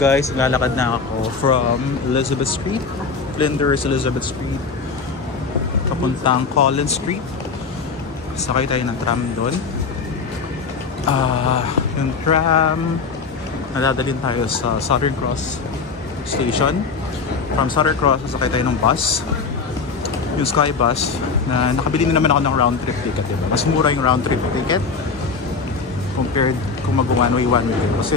guys, lalakad na ako from Elizabeth Street, Flinders Elizabeth Street, papuntang Collins Street. Sakay tayo ng tram doon. Yung tram, nadadalhin tayo sa Southern Cross Station. From Southern Cross, sakay tayo ng bus, yung Sky Bus, na nakabili na naman ako ng round trip ticket, diba? Mas mura yung round trip ticket compared kung mag one way kayo. Kasi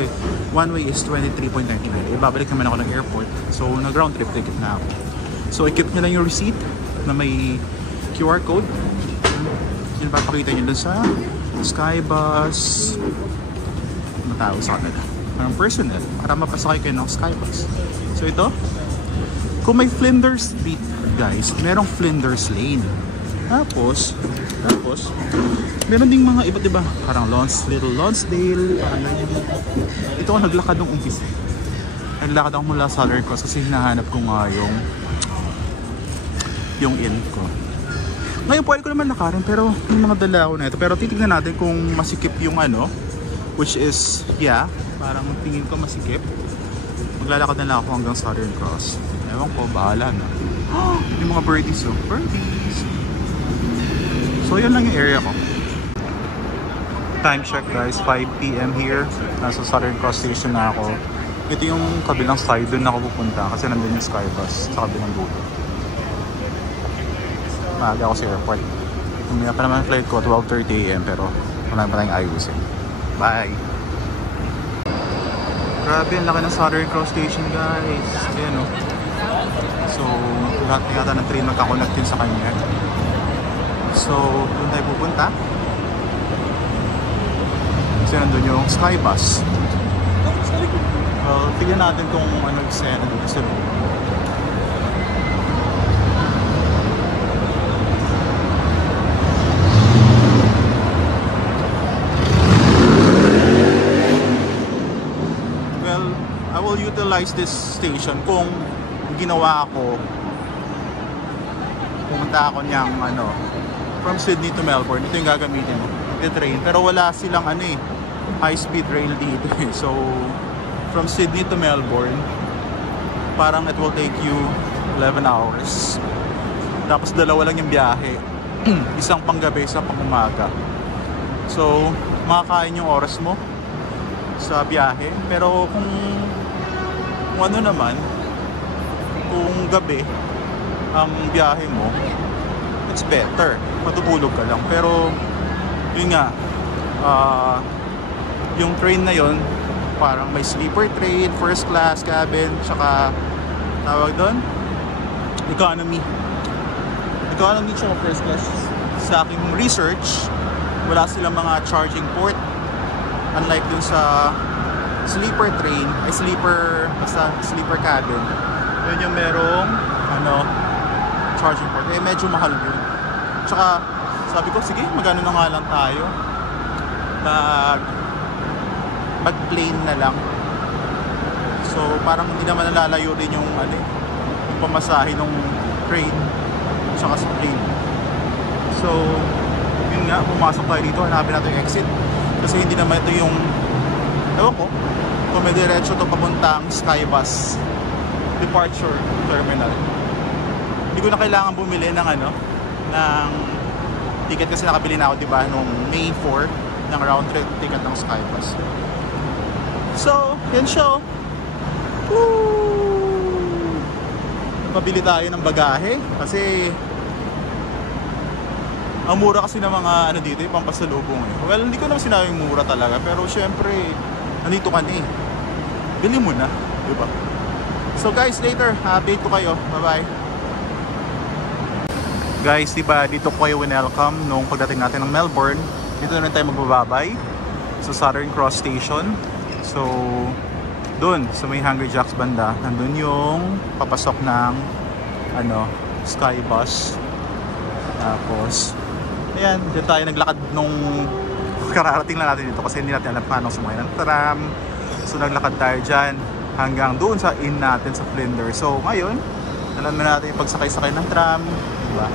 one way is 23.99. Ibabalik naman ako ng airport. So nag round trip ticket na ako. So i-keep nyo lang yung receipt na may QR code. Yun papakita nyo dun sa Sky Bus. Matawag sa kanila. Parang personnel para mapasakay kayo ng Sky Bus. So ito, kung may Flinders Street guys, merong Flinders Lane. Tapos meron ding mga iba't iba, parang Little Lonsdale, parang ganyan. Ito ako naglakad ng umpisa. Naglakad ako mula sa Southern Cross kasi hinahanap ko nga yung inn ko. Ngayon pwede ko naman lakarin pero may mga dala ako na ito. Pero titignan natin kung masikip yung which is, yeah, parang tingin ko masikip. Maglalakad na lang ako hanggang Southern Cross. Ewan ko, bahala na. Yung mga birdies, birdies. So yun lang yung area ko. Time check guys, 5 PM here. Nasa Southern Cross Station na ako. Ito yung kabilang side, doon ako pupunta kasi nandun yung Sky Bus sa kabilang dulo. Maaga ako sa airport. Umina pa naman flight ko, 12:30 AM, pero wala pa tayong ayusin. Bye! Grabe, ang laki ng Southern Cross Station guys. Ayan o. So, lahat yata ng train magkakonect din sa kanya. So, doon tayo pupunta. Kasi nandun yung Sky Bus. Tignan natin kung ano eksena dito sa loob. Well, I will utilize this station kung ginawa ako. Pumunta ako niyang from Sydney to Melbourne. Ito yung gagamitin mo, the train. Pero wala silang high speed rail dito. So from Sydney to Melbourne, parang it will take you 11 hours. Tapos dalawa lang yung biyahe. Isang panggabi, isang pangumaga. So makakain yung oras mo sa biyahe. Pero kung naman, kung gabi ang biyahe mo, it's better. Matutulog ka lang. Pero yun nga, yung train na yun, parang may sleeper train, first class cabin, tsaka tawag doon, economy tsaka first class. Sa aking research, wala silang mga charging port, unlike dun sa sleeper train, sleeper cabin. Yun yung merong charging port. Medyo mahal yun. Tsaka sabi ko, sige, magano na nga lang tayo, mag-plane na lang. So parang hindi naman nalalayo din yung pamasahe ng train tsaka sa plane. So yun nga, pumasok tayo dito, hanapin natin yung exit kasi hindi naman ito yung ewan ko kung may diretso ito papuntang Sky Bus departure terminal. Hindi ko na kailangan bumili ng ng ticket kasi nakabili na ako, diba, nung May 4 ng round trip ticket ng Sky Bus. So, yan siya. Woo! Pabili tayo ng bagahe kasi ang mura kasi ng mga dito, yung pampasalubong Well, hindi ko naman sinabing mura talaga, pero syempre nandito ka na bili mo na, diba? So guys, later update ko kayo. Bye bye. Guys, diba dito ko kayo welcome nung pagdating natin ng Melbourne. Dito na rin tayo magbababay sa Southern Cross Station. So doon sa may Hungry Jack's banda, nandun yung papasok ng Sky Bus. Tapos ayan, dito tayo naglakad nung kararating lang natin dito kasi hindi natin alam paano sumakay ng tram. So naglakad tayo dyan hanggang doon sa inn natin sa Flinders. So ngayon, alam na natin yung pagsakay-sakay ng tram, diba?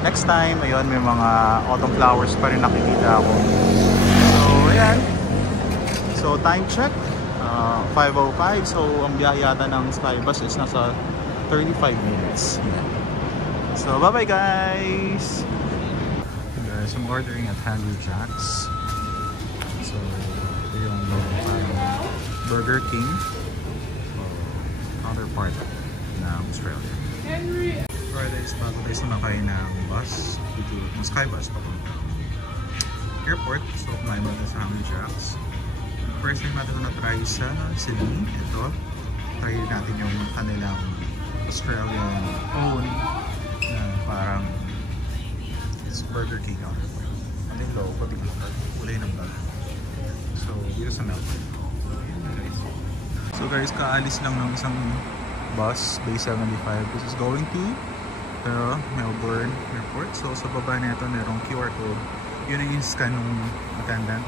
Next time, ayun, may mga autumn flowers pa rin nakikita ako. So ayan. So time check, 5:05. So ang biyahe yata ng Skybus is nasa 35 minutes. So bye bye guys! Guys, I'm ordering at Hungry Jack's. So ito yung Burger King, counterpart ng Australia. Friday is bago tayo sumakay ng bus dito ng Skybus papunta airport. So kumain muna sa Hungry Jack's. First time natin na try sa Sydney. Ito, try natin yung kanilang Australian own na parang it's Burger King counterpart. Pati yung logo, pati yung kulay ng bag. So dito sa Melbourne. So guys, kaalis lang ng isang bus, Bay 75. This is going to Melbourne Airport. So sa baba nito merong QR code. Yun yung scan ng attendant.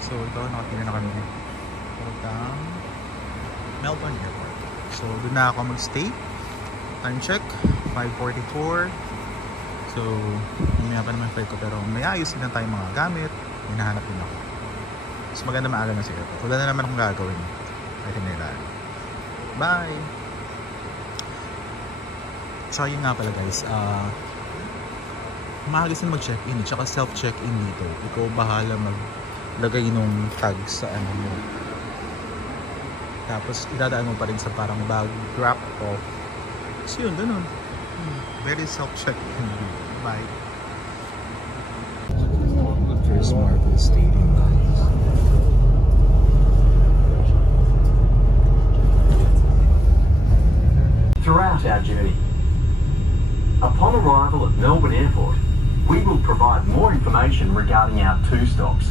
So ito, nakapili na kami papuntang Melbourne Airport. So doon na ako magstay. Time check 5:44. So mamaya pa naman flight ko, pero may ayusin na tayong mga gamit. Hinahanap din ako. So maganda maaga na siguro. Wala na naman akong gagawin. Kahit hindi na. Bye! So yun nga pala guys, maaga sila mag-check-in, tsaka self-check-in dito. Ikaw bahala maglagay nung tag sa ano mo. Tapos idadaan mo pa rin sa parang bag drop off. So yun, ganun. Very self-check-in. Bye! First Marvel Stadium guys. Throughout our journey, upon arrival at Melbourne Airport, we will provide more information regarding our 2 stops.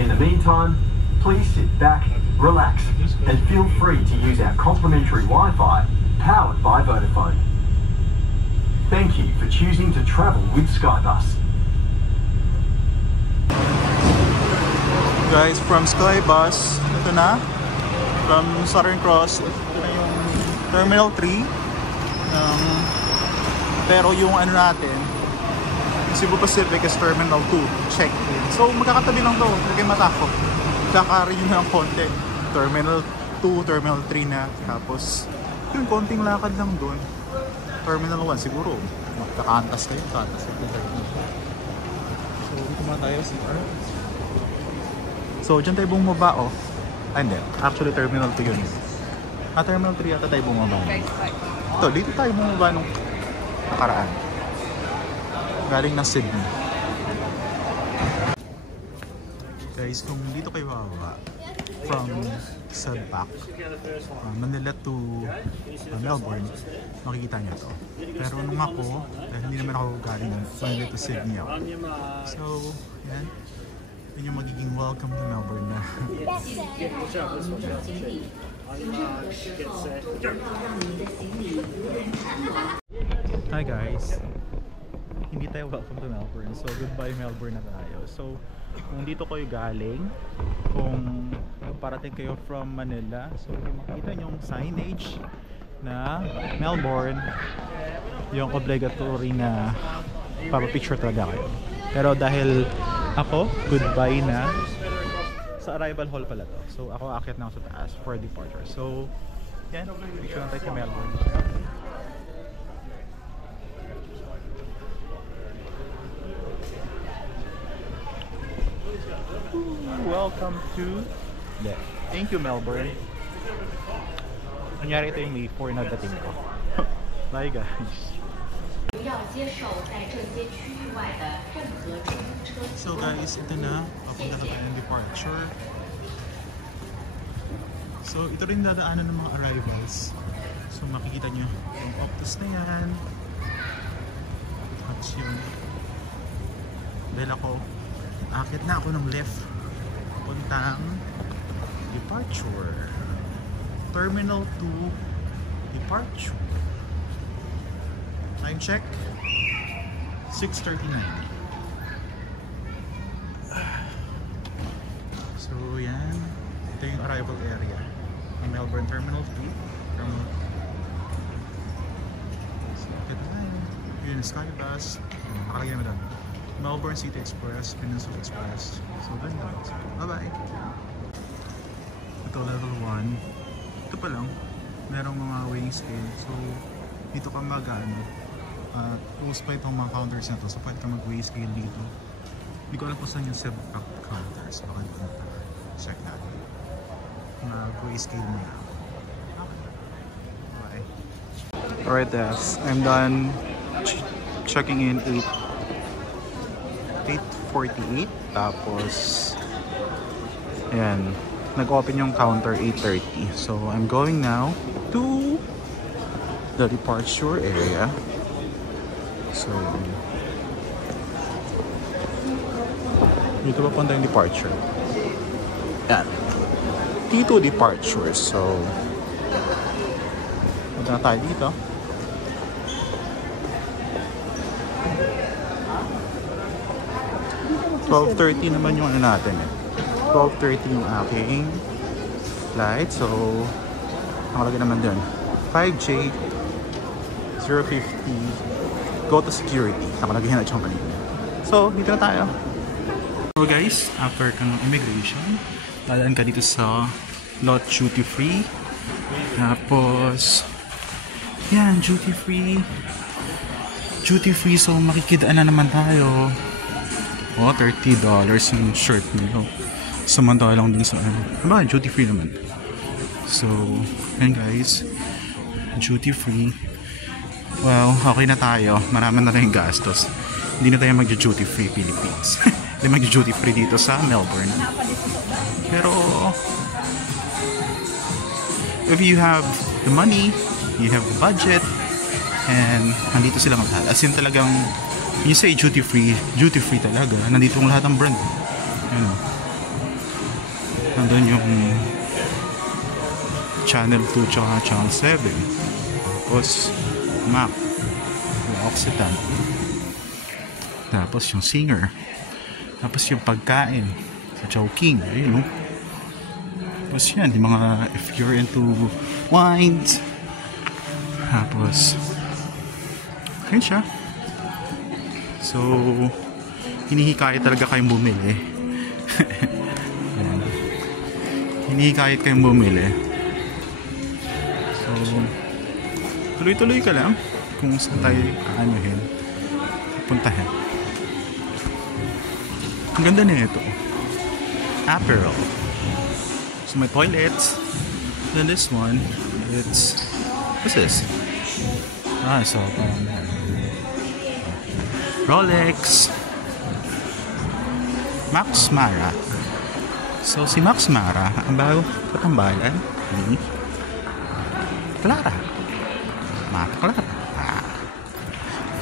In the meantime, please sit back, relax, and feel free to use our complimentary Wi-Fi powered by Vodafone. Thank you for choosing to travel with Skybus. Guys, from Skybus, ito na. From Southern Cross, ito na yung Terminal 3. Pero yung ano natin, Cebu Pacific is Terminal 2, check-in. So magkakatabi lang to, huwag kayo matakot. Kaka-renew na ng konti. Terminal 2, Terminal 3 na. Tapos, yun, konting lakad lang doon. Terminal 1 siguro. Magkakaantas kayo, kaantas kayo. So, dito muna tayo sa CR. So, dyan tayo bumaba, oh. Ah, hindi. Actually, Terminal 2 yun. Terminal 3 yata tayo bumaba. Ito, dito tayo bumaba nung nakaraan. Galing na Sydney. Guys, kung dito kayo bababa from Sedpak, Manila to Melbourne, makikita nyo to. Pero nung ako, dahil hindi naman ako galing ng Manila to Sydney ako. So, yan. Yun yung magiging welcome to Melbourne na. Hi guys! Hindi tayo welcome to Melbourne. So goodbye Melbourne na tayo. So kung dito kayo galing, kung parating kayo from Manila, so makikita nyo yung signage na Melbourne, yung obligatory na papapicture talaga kayo. Pero dahil ako, goodbye na, sa arrival hall pala to. So ako aakyat na ako sa taas for departure. So yan, picture lang tayo sa Melbourne. Welcome to thank you Melbourne. Nangyari ito yung May 4 na dating ko. Bye guys. So guys, ito na. Papunta na tayo ng departure. So ito rin dadaanan ng mga arrivals. So makikita nyo yung Optus na yan. At yun. Dahil ako, akit na ako ng left. Puntang departure. Terminal 2 departure. Time check 6:39. So yan, ito yung arrival area ng Melbourne Terminal 2 from yun, Skybus. Nakalagay naman doon Melbourne City Express, Peninsula Express. So doon na. Bye bye. dito, level 1. Ito pa lang, merong mga weighing scale. So, dito ka close pa itong mga counters na to. So, pwede ka mag-weigh scale dito. Hindi ko alam kung saan yung self-pack counters. Baka dito na tayo. Check natin. Mag-weigh scale mo na. Okay. Bye. Alright, guys. I'm done checking in 8:48. Tapos, ayan. Nag-open yung counter 8:30. So, I'm going now to the departure area. So, dito papunta yung departure. Yan. T2 departure. So, punta na tayo dito. $12:30 naman yung ano natin eh. 12:30 yung aking flight. So, nakalagay naman dun. 5J 050 go to security. Nakalagay na dyan kanina. So, dito na tayo. So guys, after ka ng immigration, dadaan ka dito sa lot duty free. Tapos, yan, duty free. Duty free, so makikidaan na naman tayo. Oh, $30 yung shirt nyo. Samantalang dun sa ano. Duty free naman. So, yan guys. Duty free. Well, okay na tayo. Marami na tayong gastos. Hindi na tayo mag-duty free Philippines. Hindi mag-duty free dito sa Melbourne. Pero, if you have the money, you have the budget, and nandito silang lahat. As in talagang, you say duty free talaga. Nandito ang lahat ng brand. Ano? Nandun yung Channel 2 tsaka Channel 7. Tapos, Mac, Occitan. Tapos yung Singer. Tapos yung pagkain sa Chowking. Ayun, no? Tapos yan, yung mga, if you're into wines. Tapos, ayun siya. So, hinihikayat talaga kayong bumili. Hinihikayat kayong bumili. So, tuloy-tuloy ka lang kung saan tayo aanuhin, puntahan. Ang ganda na ito. Apparel. So, may toilets. Then this one, it's, what's this? So, Rolex. Max Mara. So, si Max Mara, ang bago katambalan ni Clara. Mata Clara.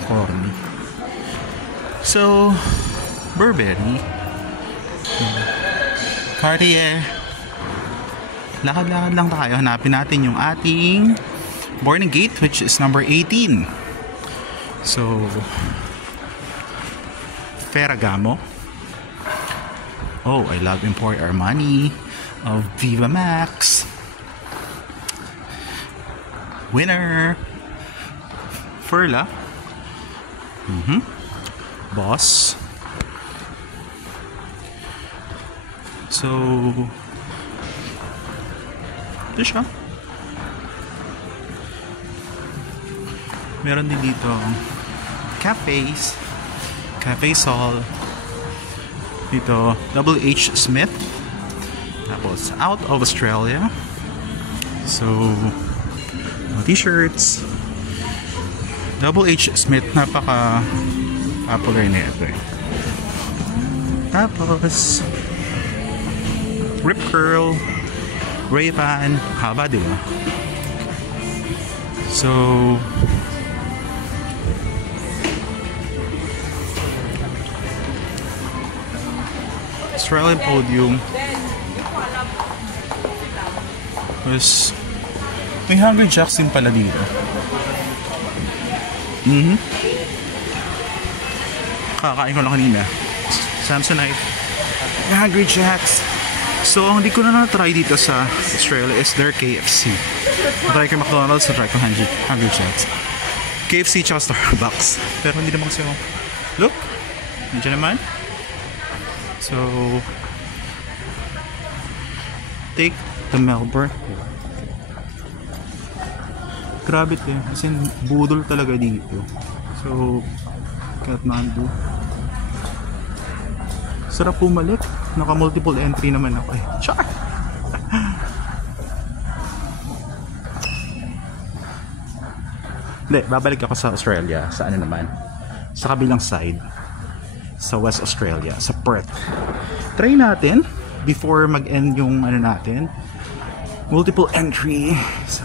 Corny. So, Burberry. Cartier. Lakad-lakad lang tayo. Hanapin natin yung ating boarding gate, which is number 18. So, Ferragamo. Oh, I love Import Armani of Viva Max. Winner. Furla. Boss. So, ito siya. Meron din dito cafes. Cafe Sol. Dito, W.H. Smith. Tapos, out of Australia. So, t-shirts. W.H. Smith, napaka-popular na ito eh. Tapos, Rip Curl, Ray-Ban, haba diba? So, Australian Podium. Tapos, may Hungry Jacks din pala dito. Kakain ko lang kanina. Samsonite. Hungry Jacks. So, ang hindi ko na na-try dito sa Australia is their KFC. Na-try ko McDonald's, na-try ko Hungry Jacks. KFC tsaka Starbucks. Pero hindi naman kasi ako. Look! Nandiyan naman. So, take to Melbourne. Grabe ito, as in budol talaga dito. So Kathmandu. Sarap pumalik. Naka multiple entry naman ako eh. Char! Hindi, babalik ako sa Australia. Sa ano naman? Sa kabilang side. Sa West Australia. Sa Perth. Try natin before mag-end yung ano natin. Multiple entry. So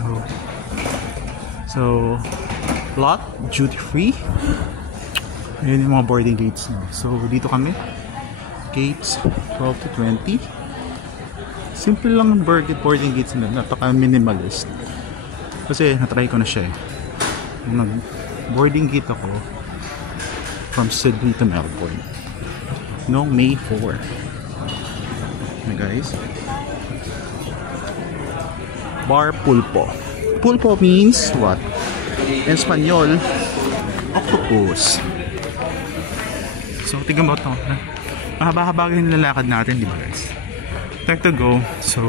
lot, duty free. Ayan yung mga boarding gates na. So dito kami. Gates 12 to 20. Simple lang ng boarding gates na. Napaka minimalist. Kasi natry ko na siya eh. Nag-boarding gate ako from Sydney to Melbourne noong May 4. Okay guys. Bar Pulpo. Pulpo means what? In Espanyol, octopus. So tingnan mo ito. Mahaba-haba yung lalakad natin, di ba guys? Time to go. So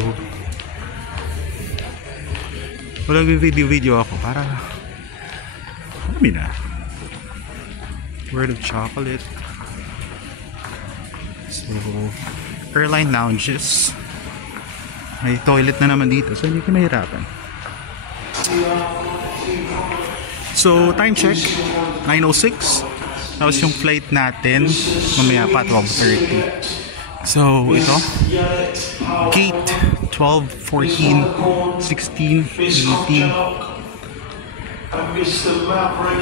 walang video ako para alam mo na. Word of chocolate. So airline lounges. May toilet na naman dito, so hindi ka mahirapan. So time check 9:06. Tapos yung flight natin mamaya pa 12:30. So ito gate 12, 14, 16, 18.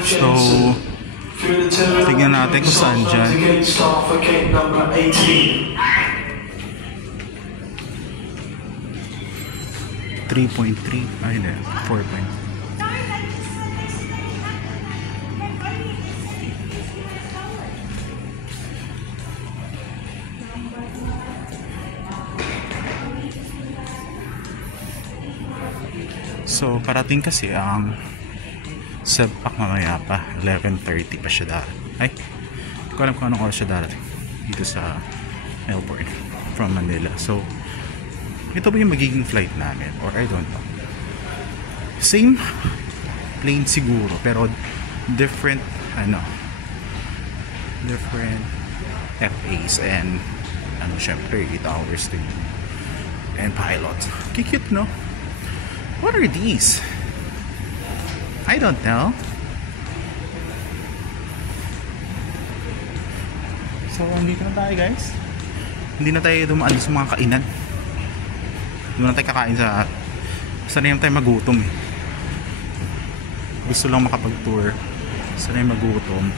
So tingnan natin kung saan dyan. 3.3. Ay hindi, 4. So parating kasi ang Sebpak mamaya pa, 11:30 pa siya darating. Ay, hindi ko alam kung anong oras siya darating dito sa Melbourne from Manila. So ito ba yung magiging flight namin or I don't know. Same plane siguro pero different different FAs and syempre 8 hours din and pilot. Cute no? What are these? I don't know. So andito na tayo guys. Hindi na tayo dumaan sa mga kainan. Hindi na tayo kakain sa sanay tayo magutom eh. Gusto lang makapag-tour. Sanay magutom.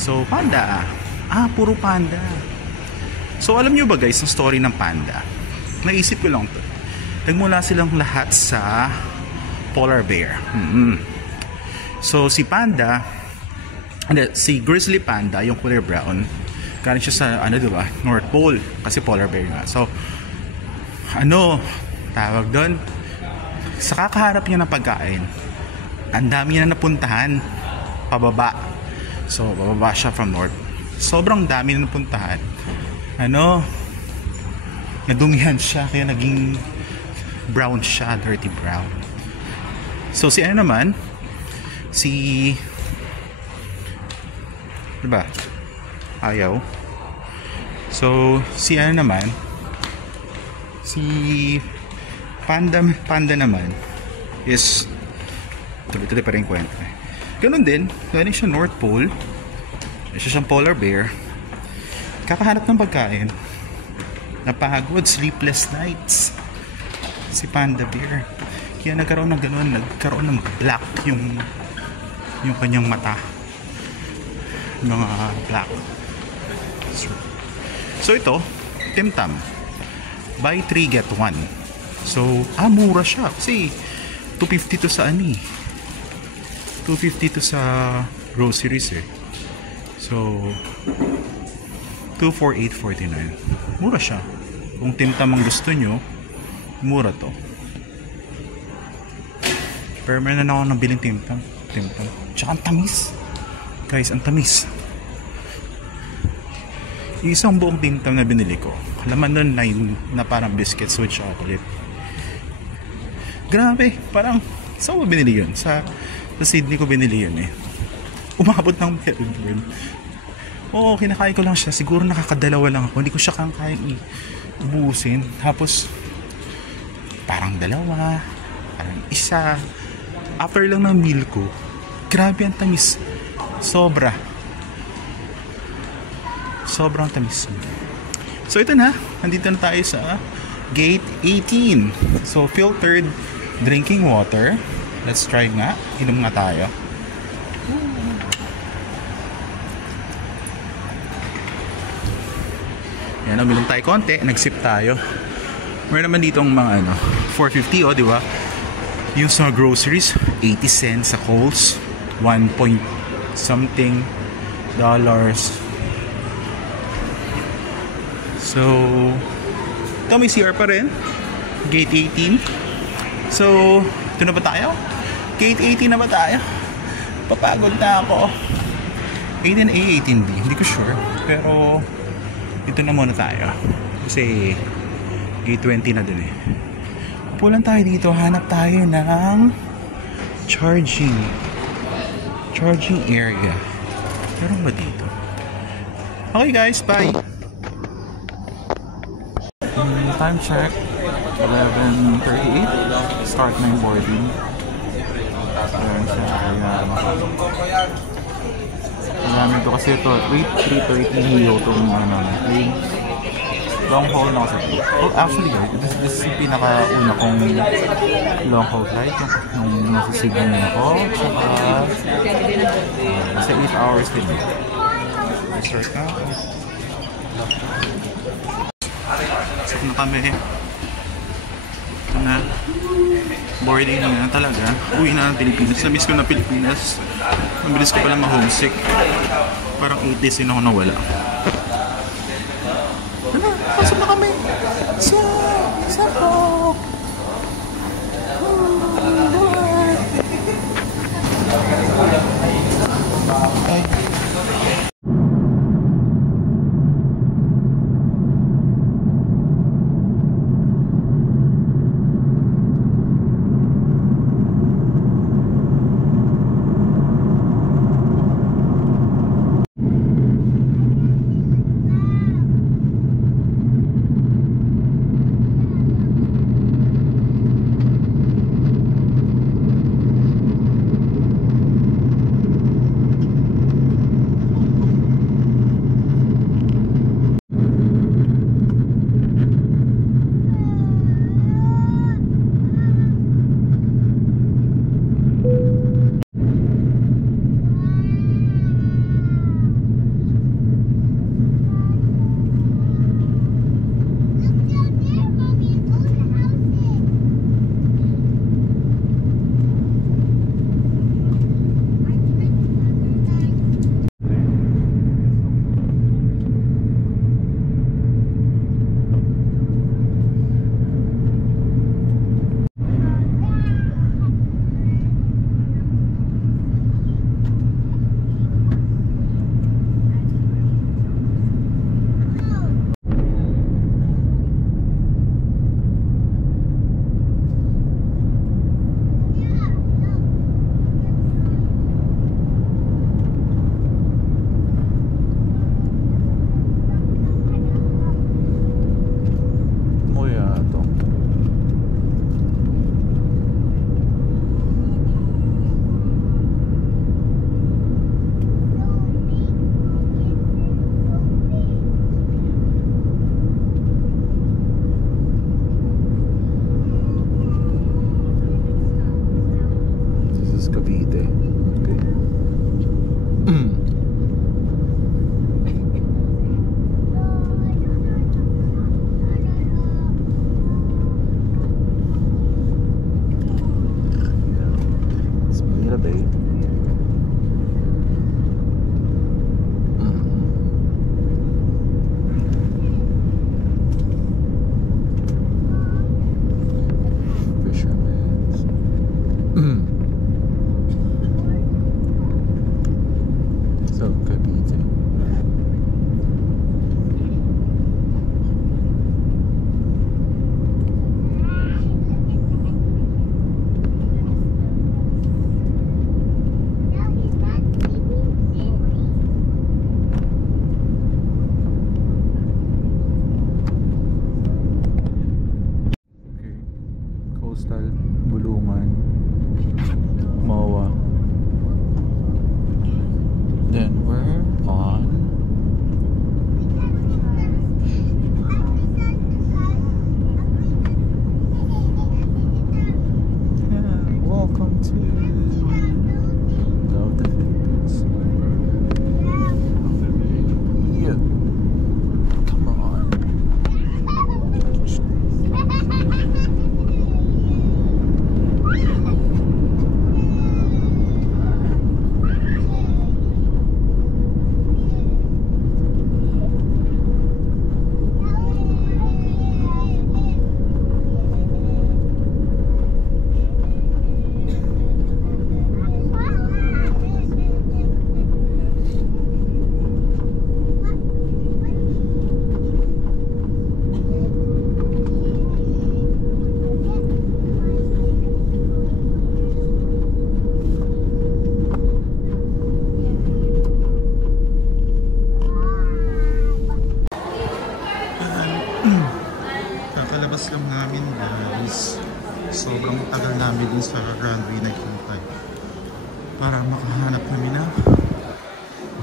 So panda. Puro panda. So alam nyo ba guys ang story ng panda? Naisip ko lang to. Nagmula silang lahat sa polar bear. So si panda, si grizzly panda, yung color brown, galing siya sa diba? North Pole kasi polar bear nga. So tawag doon, sa kakaharap niya ng pagkain, ang dami na napuntahan pababa. So bababa siya from north. Sobrang dami na napuntahan. Nadungihan siya kaya naging brown siya, dirty brown. So si naman, diba? Ayaw. So si naman, si panda naman is tuloy-tuloy pa rin kwento. Ganun din, galing siya North Pole. Siya siyang polar bear. Kakahanap ng pagkain. Napagod, sleepless nights. Si panda bear. Kaya nagkaroon ng ganun, nagkaroon ng black yung kanyang mata. Mga black. So ito, Tim Tam. Buy 3 get 1. So, mura siya kasi 250 to sa 250 to sa groceries eh. So 248.49. Mura siya. Kung Tim Tam ang gusto nyo, mura to. Pero meron na ako nabiling Tim Tam. Tsaka ang tamis. Guys, ang tamis. Isang buong Tim Tam na binili ko, Laman nun na parang biscuits with chocolate. Grabe, parang saan ko binili yun? Sa Sydney ko binili yun eh. Umabot ng Melbourne. Oo, kinakain ko lang siya. Siguro nakakadalawa lang ako. Hindi ko siya kayang ubusin. Tapos parang dalawa, parang isa. After lang ng meal ko, grabe ang tamis. Sobrang tamis. So ito na, nandito na tayo sa Gate 18. So filtered drinking water. Let's try nga. Inom nga tayo. Yan, uminom tayo konti. Nag-sip tayo. Meron naman ditong mga 450 di ba? Yung sa groceries, 80 cents sa Coles, 1 point something dollars. So, ito may CR pa rin. Gate 18. So, ito na ba tayo? Gate 18 na ba tayo? Papagod na ako. 18A, 18B. Hindi ko sure. Pero, ito na muna tayo. Kasi, Gate 20 na dun eh. Pulan tayo dito. Hanap tayo ng charging area. Meron ba dito? Okay guys, bye! Time check 11:38. Start na yung boarding. Ayan siya. Ayan ito kasi ito 3:30 Neo itong plane. Long haul na kasi. Oh, actually guys, this is yung pinaka-una kong long haul flight. Nung nasa Sydney ako. Tsaka nasa 8 hours din. Start na ako. Sip na kami. Ito na. Boarding na talaga. Uwi na ng Pilipinas. Na-miss ko na Pilipinas. Mabilis ko pala ma-homesick. Parang 8 days din ako nawala. Ano? Pasok na kami. Sa po. Ay.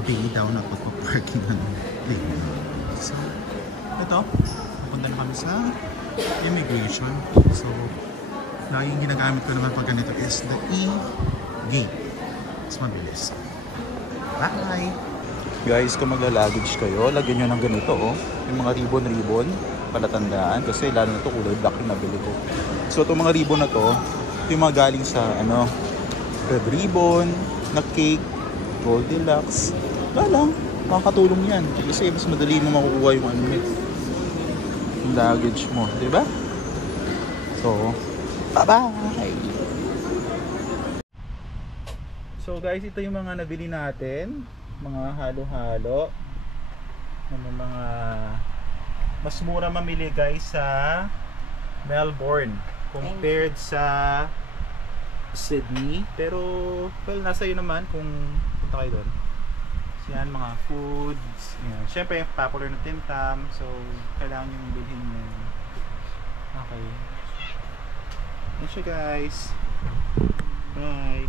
pay down na pagpa-parking ng plane. So, ito, pupunta na kami sa immigration. So, laging ginagamit ko naman pag ganito is the E-gate. Mas mabilis. Bye! Guys, kung magla-luggage kayo, lagyan nyo ng ganito, oh. Yung mga ribbon-ribbon, palatandaan. Kasi lalo na ito, kulay black yung nabili ko. So, itong mga ribbon na to, ito yung mga galing sa, red ribbon, na cake, gold deluxe. Wala lang, makakatulong yan. Kasi mas madali mo makukuha yung yung luggage mo, di ba? So, bye-bye! So guys, ito yung mga nabili natin. Mga halo-halo. Mga mas mura mamili guys sa Melbourne compared sa Sydney. Pero, well, nasa iyo naman kung punta kayo doon. So yan, mga foods. Yan. Siyempre, yung popular na Tim Tam. So, kailangan yung bilhin nyo. Okay. Yan siya guys. Bye.